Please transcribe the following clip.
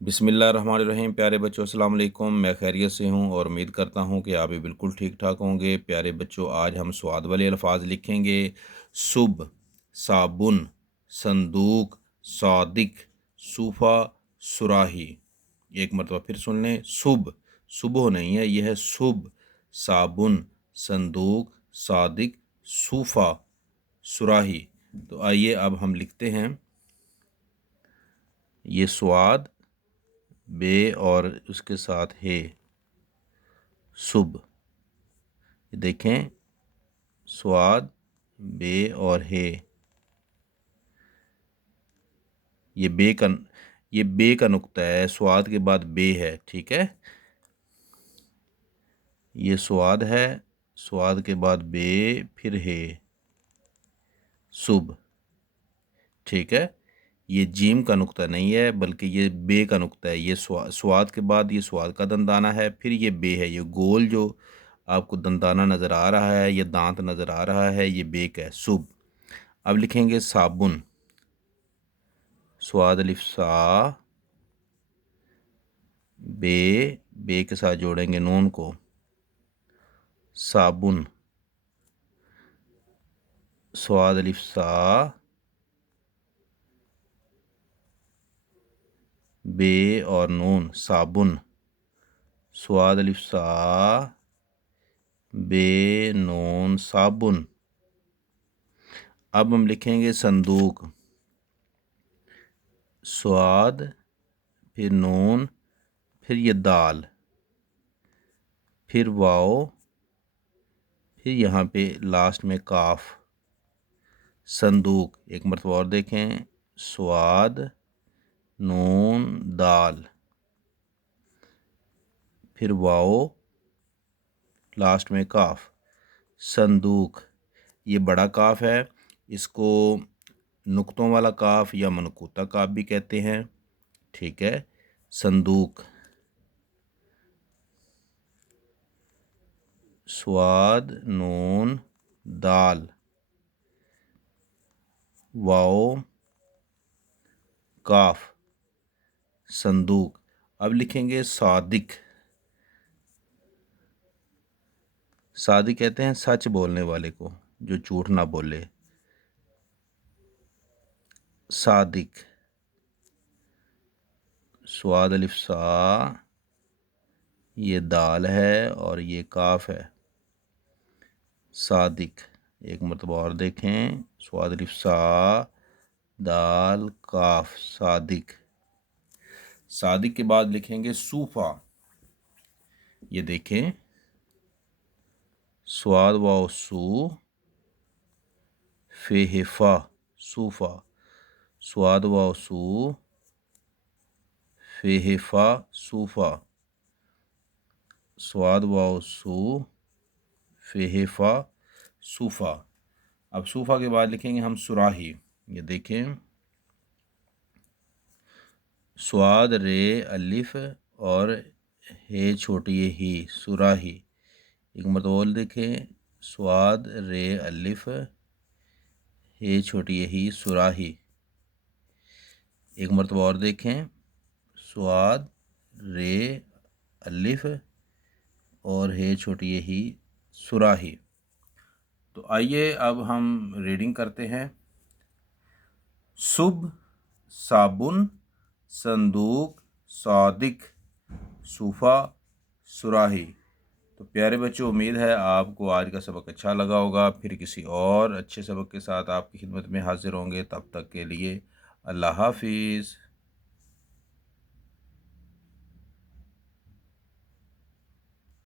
बिस्मिल्लाहिर्रहमानिर्रहीम। प्यारे बच्चों अस्सलाम वालेकुम। मैं खैरियत से हूँ और उम्मीद करता हूँ कि आप भी बिल्कुल ठीक ठाक होंगे। प्यारे बच्चों, आज हम स्वाद वाले अल्फाज लिखेंगे। सुब, साबुन, संदूक, सादिक, सूफ़ा, सुराही। एक मरतबा फिर सुन लें। सुब, सुबह नहीं है, यह है सुब, साबुन, संदूक, सादिक, सूफ़ा, सुराही। तो आइए अब हम लिखते हैं। ये स्वाद बे और उसके साथ है सुब। देखें, स्वाद बे और है। ये बे का नुक्ता है, स्वाद के बाद बे है। ठीक है, ये स्वाद है, स्वाद के बाद बे, फिर है सुब। ठीक है, ये जीम का नुक्ता नहीं है बल्कि ये बे का नुक्ता है। ये स्वाद के बाद ये स्वाद का दंदाना है, फिर ये बे है। ये गोल जो आपको दंदाना नज़र आ रहा है, ये दांत नज़र आ रहा है, ये बे का है, सुब। अब लिखेंगे साबुन। स्वाद अलिफ सा, बे के साथ जोड़ेंगे नून को, साबुन। स्वाद अलिफ सा, बे और नून, साबुन। स्वाद अलिफ सा, बे नून, साबुन। अब हम लिखेंगे संदूक। स्वाद, फिर नून, फिर ये दाल, फिर वाओ, फिर यहाँ पे लास्ट में काफ। संदूक, एक मरतबा और देखें। स्वाद, नून, दाल, फिर वाओ, लास्ट में काफ। संदूक, ये बड़ा काफ है, इसको नुक्तों वाला काफ या मनकूता काफ भी कहते हैं। ठीक है, संदूक। स्वाद, नून, दाल, वाओ, काफ, संदूक। अब लिखेंगे सादिक। सादिक कहते हैं सच बोलने वाले को, जो झूठ ना बोले। सादिक। स्वाद अलिफ सा, ये दाल है और ये काफ है, सादिक। एक मरतबा और देखें। स्वाद अलिफ सा, दाल, काफ, सादिक। सादिक के बाद लिखेंगे सूफा। ये देखें, स्वाद वाओ सू, फेहिफा, सूफा। स्वाद वाओ सू, फेहिफा, सूफा। स्वाद वाओ सू, फेहिफा, सूफा। अब सूफा के बाद लिखेंगे हम सुराही। ये देखें, स्वाद रे अलिफ और हे छोटी ये ही, सुराही। एक मरतबा देखें। स्वाद रे अलिफ, हे छोटी ये ही, सुराही। एक मरतबा और देखें। स्वाद रे अलिफ और हे छोटी ये ही, सुराही। तो आइए अब हम रीडिंग करते हैं। सुब, साबुन, संदूक, सादिक, सूफ़ा, सुराही। तो प्यारे बच्चों, उम्मीद है आपको आज का सबक अच्छा लगा होगा। फिर किसी और अच्छे सबक के साथ आपकी खिदमत में हाजिर होंगे। तब तक के लिए अल्लाह हाफिज़।